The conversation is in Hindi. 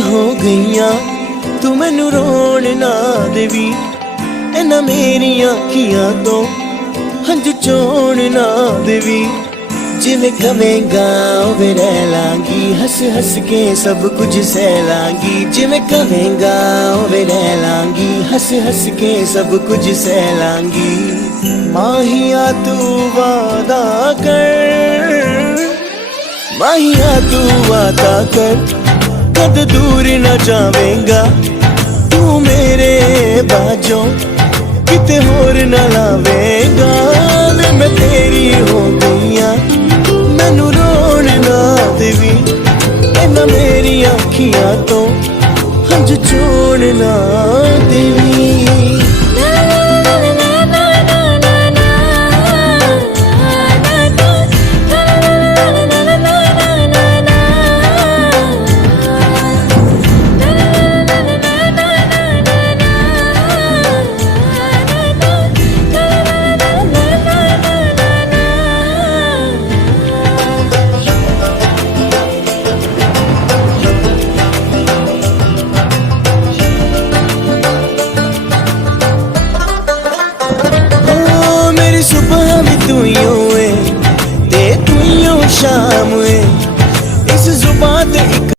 हो गईयां तू मैनू रोण ना देवी, इन्हां मेरियां अखियां तो हंझू चोण ना देवी। जिवें कवेंगा उवें रह लांगी, हस हस के सब कुछ सह लांगी। जिवें कवेंगा उवें रह लांगी, हस हस के सब कुछ सह लांगी। माहिया तू वादा कर, माहिया तू वादा कर, कद दूर न जावेंगा तू मेरे बाजों, किते होर न लावेंगा। वे मैं तेरी हो गईयां मैनू रोण ना देवी, इन्हां मेरियां अखियां तो हंझ चोण ना देवी। सुबह भी तू यूं है ते तू यूं शाम है, इस जुबान ते एक